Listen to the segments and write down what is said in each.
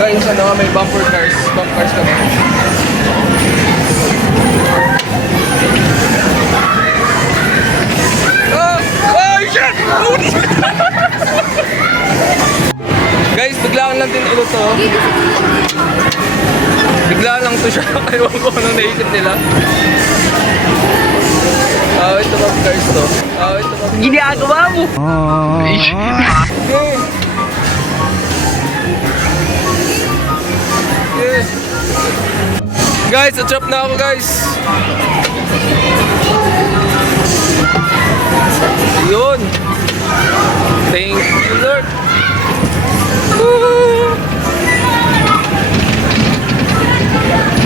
Guys, ano, may bumper cars. Bumper cars kami. Oh, shit! Guys, biglaan lang din ulo to. Biglaan lang to siya. Ewan ko anong naisip nila. Ito ba cars to? Ito ba? Ginagawa mo! Okay. Guys, na-trap na ako guys. Yun. Thank you Lord. Woo!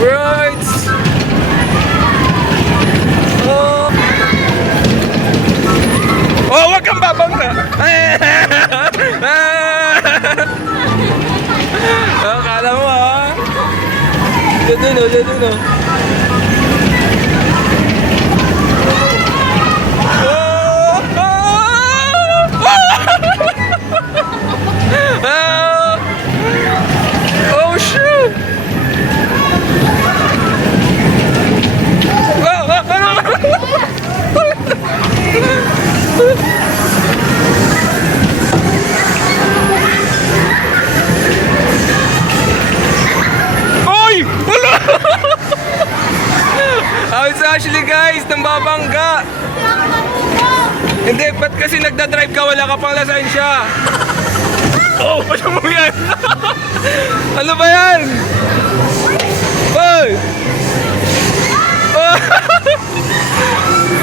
Right. Oh, wag kang babangga. Akala mo ha. Dito no. Oh shoot. It's actually guys, nambabangga. Hindi, ba't kasi nagdadrive ka, wala ka pang lisensya? Oh, ano mo yan? Ano ba yan? Hoy!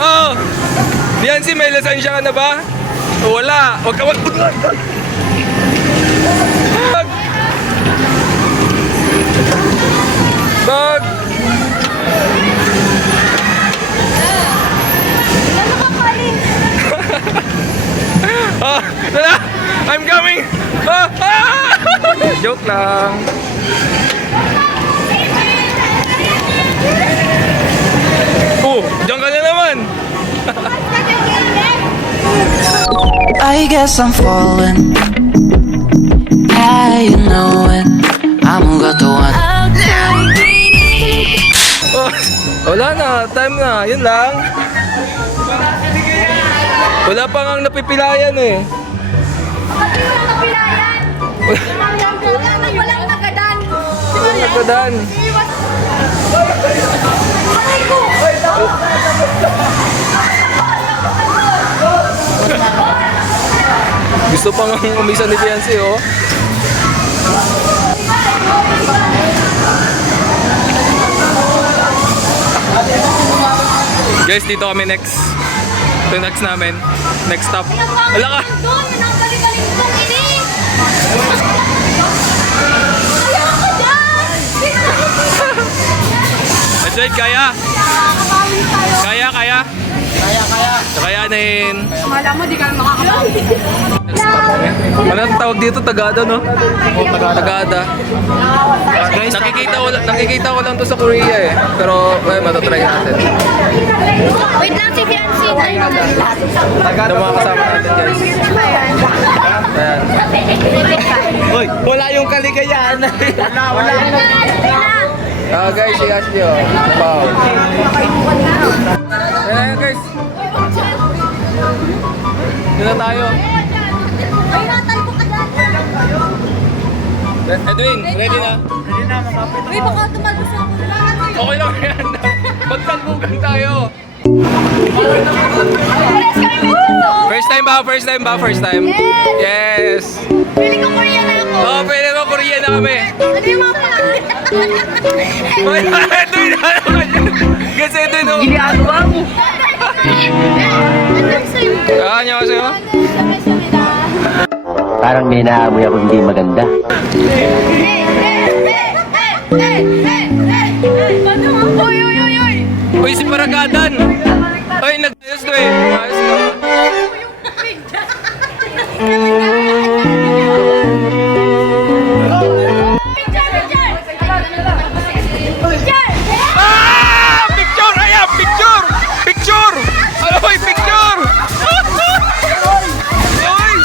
Oh! Yancy, may lisensya ka na ba? Oh, wala. Huwag ka Bag! I'm coming! Joke lang. Oh, diyan ka na naman. I guess I'm falling. Yeah, you know it. I'm got the one. Oh, wala na, time na, yun lang. Wala pa ngang napipilayan eh. Walang napilayan. Walang nagadan. Walang nagadan. Gusto pa ngang umisa ni Fiancé oh. Guys, dito kami next. Ito yung next namin. Next stop. Wala ka! Doon, nabalik-balik doon, ini. Kaya ako dyan! Let's wait, kaya? Kaya? Kakayanin. Akala mo di ka makakapagod. Next stop kami. Ano ang tawag dito? Tagada, no? Tagada. Nakikita ko lang to sa Korea eh. Pero, matatry natin. Wait lang si Fiancé. Ito mga kasama natin guys. Ayan. Hoy, wala yung kaligayahan. Wala. Guys, si Ashley oh. Wow. Ayan guys. Dito na tayo. Ay, natalpo ka dyan. Edwin, ready na? Uy, baka tumalbos ako. Okay lang yan. Magtalbugan tayo. First time? Yes. Pili ko Korean na ako. Oh, pwede ko Korean na kami. Ano yung mga Edwin, Guys, Edwin oh. Ginagawa mo! Annyeonghaseyo. Parang may naamoy ako hindi maganda. Uy, si Paragadan. Uy, nag-ayos to eh. Ayos to. Picture! Ayan! Picture! Ano ba yung picture? Uy!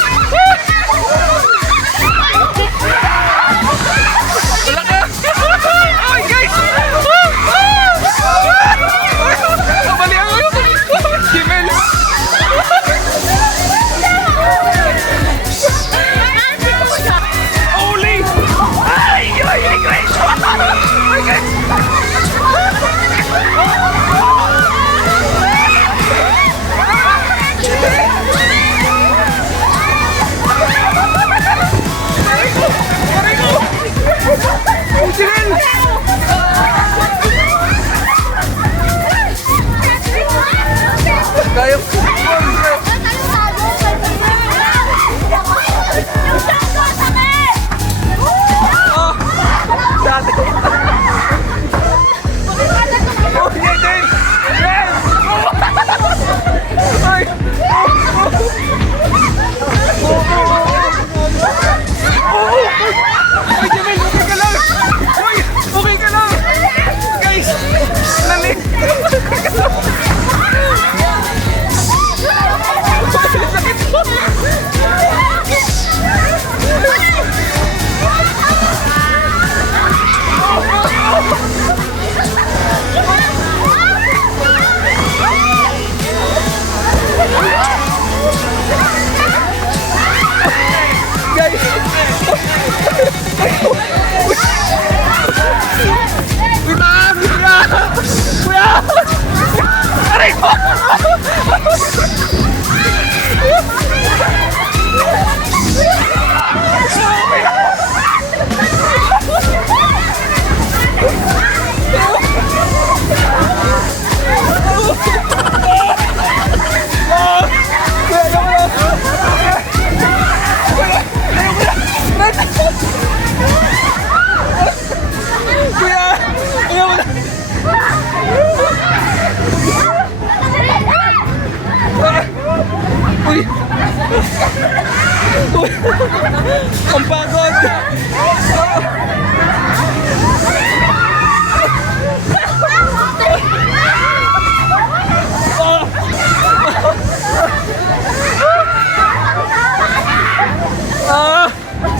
Ang pagod!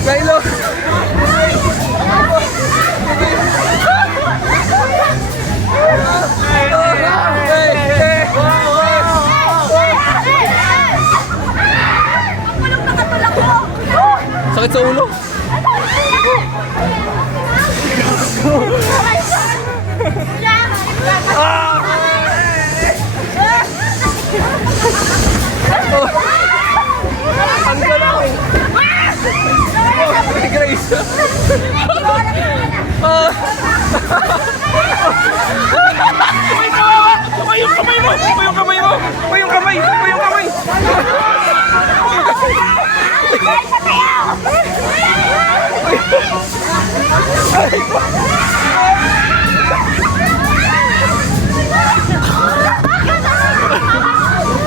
Milo! Sakit sa ulo. Ang galaw. Grace. Uy, yung kamay mo! Uy, yung kamay mo! Uy, yung kamay! Uy, yung kamay!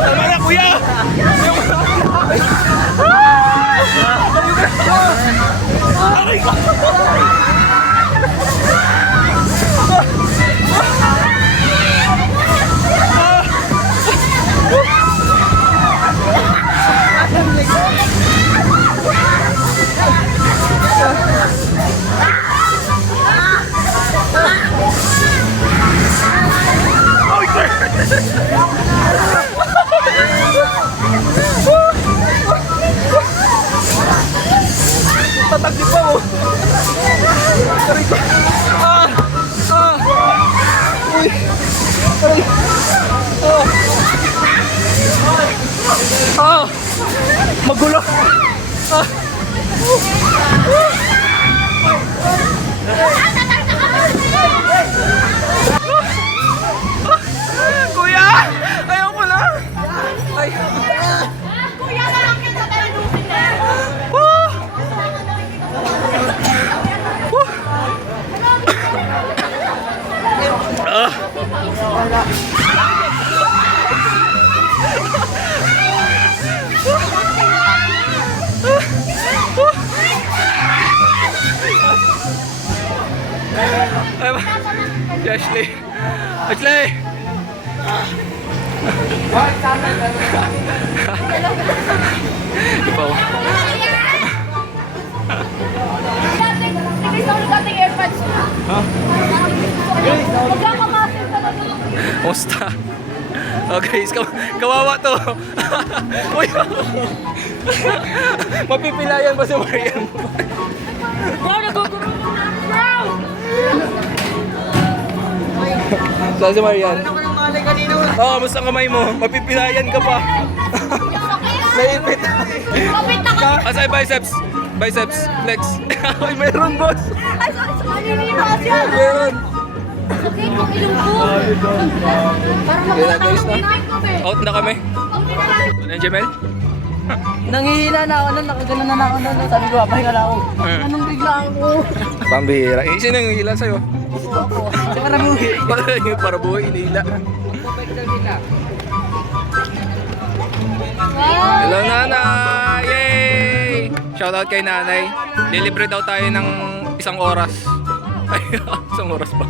Tama na, kuya! Tatakip pa mo! Aray ko! Uy! Aray! Magulo! Kuya! Ayaw ko na! Ay! Kuya, lang yan sa tayo lupin na. Ashley! Ashley! Ipaw. Ha? Musta? Oh guys, kawawa to. Uy! Mapipilayan pa si Marian. Saan si Marian? Oo, musta ang kamay mo? Mapipilayan ka pa. Naipit. Asay biceps. Biceps. Flex. Ay, meron boss. Ay, sorry, nilipas yan. Meron. Okay, kung ilong ko. Parang Kaya na guys na. mapapakang ko. Out na kami. Ano Jemel? Nangihina na ako nun, nakagano na ako nun. Sabi ko, pahinga na ako. Anong bigla ako? Pambihira. Eh, sino yung hila sa'yo? Para buhi. Para buhay, inila. Hello, nanay! Yay! Shoutout kay nanay. Lilibre daw tayo ng 1 oras. Ay, 1 oras ba?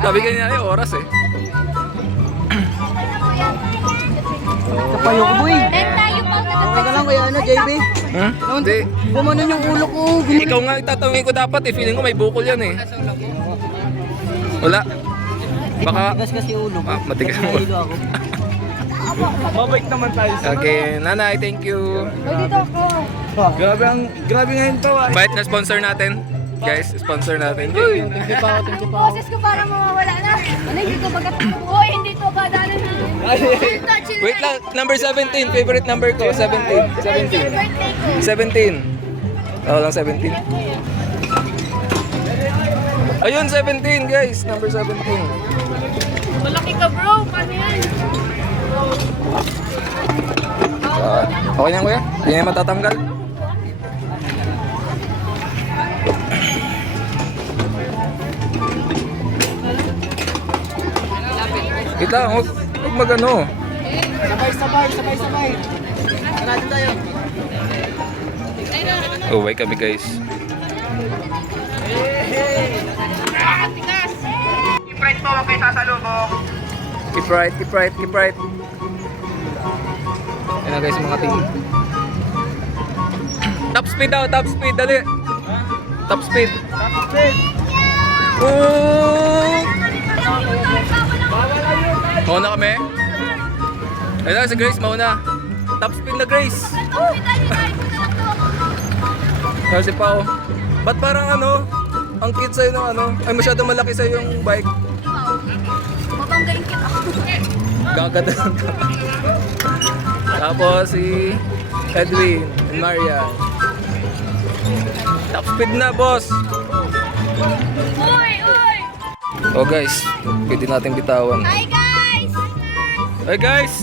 Sabi kay nanay, oras eh. Kapayo ko, boy. Eh, tayo pa. Okay ka lang, kuya, ano, JB? Hmm? Hindi. Gumanon yung ulo ko. Ikaw nga tatanungin ko dapat eh. Feeling ko may bukol yan eh. Wala. Baka... Matigas kasi ulo ko. Matigas mo. Nahilo ako. Mabait naman tayo. Okay, nanay, thank you. Dito ako. Grabe ngayon to. Bait na sponsor natin. Guys, sponsor natin. Thank you pa ako. Boses ko parang mawawala na. Ano, hindi ko bagat. Uy, hindi to badanan na. Wait lang, number 17. Favorite number ko, 17. 17. 17. Oo lang, 17. Ayun, 17 guys. Number 17. Malaki ka bro, paano yan? Okay na kuya? Hindi na matatanggal? Kita, huwag magano. Sabay. Sarado tayo. Uwi kami guys. Keep right, keep right, keep right. Ayan na guys mga team. Top speed daw, top speed, dali. Top speed. Mauna kami. Ayun si Grace, mauna. Top speed na Grace. Ayun si Pao. Ba't parang ano, ang cute sa'yo ng ano, ay masyadong malaki sa'yo yung bike. Mabanggain kita. Gaganda lang. Tapos si Edwin and Maria. Top speed na boss. Uy, uy! Oh guys, pwede natin bitawan. Hi guys! Hey guys!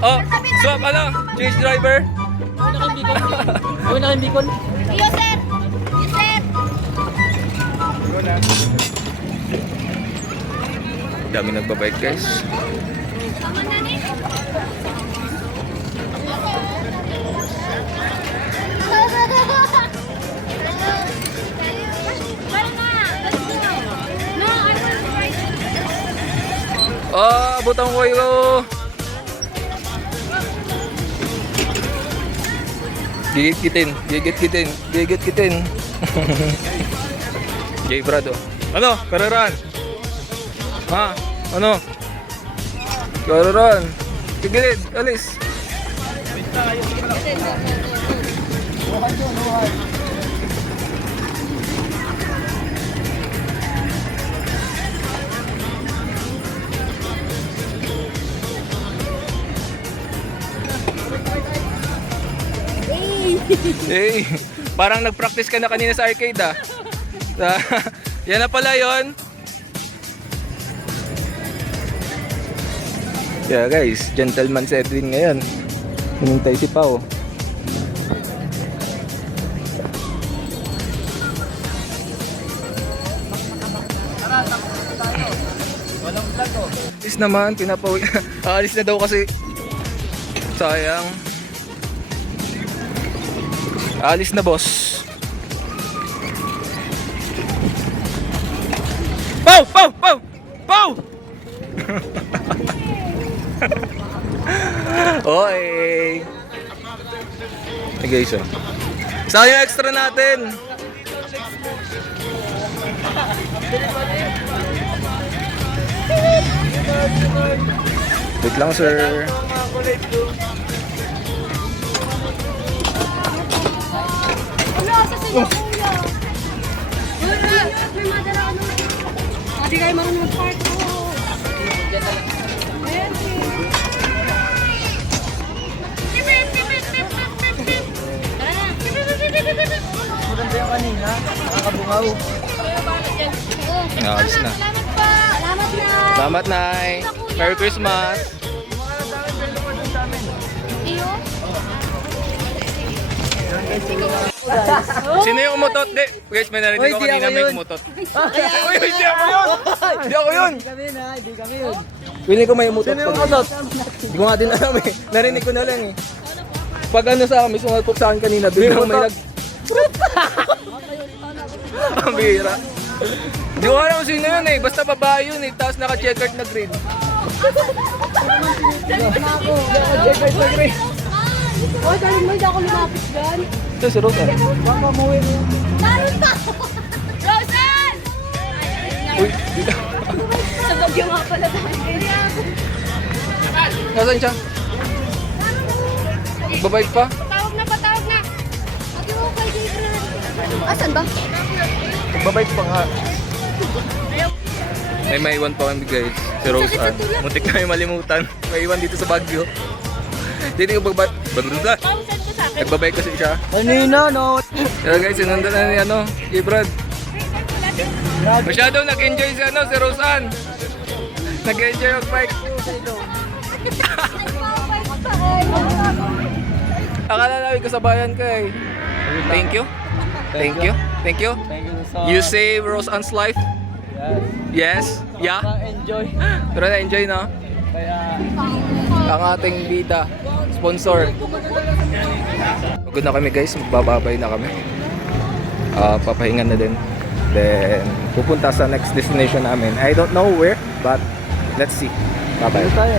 Oh, swap ano? Change driver? Gawin na kayong bicon. Iyo sir! Iyo sir! Dami nagbabike guys. Tama na ni. Oh, butang ko yun. Gigit-gitin. Jay Brado. Ano? Kararan? Ha? Ano? Kararan. Gigilid, alis. Hey, parang nag-practice ka na kanina sa arcade ah. Yan na pala yon. Yeah guys, gentleman si Edwin ngayon. Hinintay si Pao. Alis naman, pinapawi. Aalis na daw kasi. Sayang. Alis na boss. Pow! Pow! Pow! Pow! Oy! Hey guys, oh. Saan yung extra natin? Wait lang sir. Ano sa sinyo kuya? Wala! May madala ka naman. Hindi kayo marunong mag-park ko. Maganda yung kanina. Nakakabungaw. Alis na. Salamat po! Salamat na! Salamat, Nay. Merry Christmas. Iyo? Sino yung umutot? Di. Guys, may narinig ko Hoy, di kanina ako may yun. umutot. Uy, hindi ako yun! Hindi ako yun! Kami na, hindi kami yun. Piling ko may umutot. Sino yung pag- umutot? Hindi ko nga din alam eh. Narinig ko na lang eh. Pag ano sa akin, may sumalpok sa akin kanina, biglang may nag... Ang bihira. Hindi ko alam kung sino yun eh. Basta babae yun eh. Tapos naka-checkered na green. Naka-checkered na green. Hoy, galing mo, hindi ako lumapit dyan. Ito si Rosa. Naroon pa! Rosan! Uy, Sa bagyo nga pala tayo. nasaan siya? Babike pa? Patawag na, patawag na! Ate mo, kay Gabriel. Asan ba? Babike pa nga. May maiwan pa kami guys. Si Rose Ann. Muntik na yung malimutan. Maiwan dito sa Baguio. Dito ko babike. Nagbabike kasi siya. Kanina, no? Kaya guys, sinundan na ni ano, Ibrad. Masyado nag-enjoy si ano, si Rose Ann. Nag-enjoy yung bike. Akala namin kasabayan ka eh. Thank you. Thank you. Thank you. Thank you so You save Rose Ann's life? Yes. Yeah. Enjoy. Pero na-enjoy no? Kaya... Ang ating bida. Sponsor. Pagod na kami guys, magbababay na kami. Papahinga na din. Then, pupunta sa next destination namin. I don't know where, but let's see. Bye-bye. Tayo.